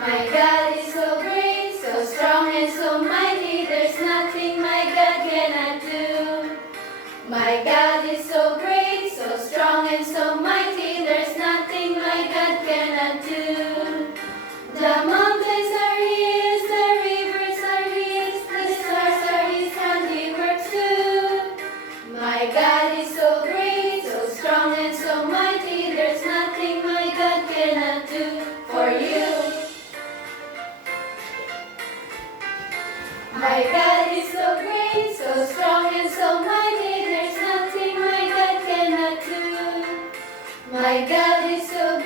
My God is so great, so strong and so mighty, there's nothing my God cannot do. My God is so great, so strong and so mighty, there's nothing my God cannot do. The mountains are His, the rivers are His, the stars are His handiwork too. My God is so great, so strong and so mighty, there's nothing my God cannot do for you. My God is so great, so strong and so mighty, there's nothing my God cannot do. My God is so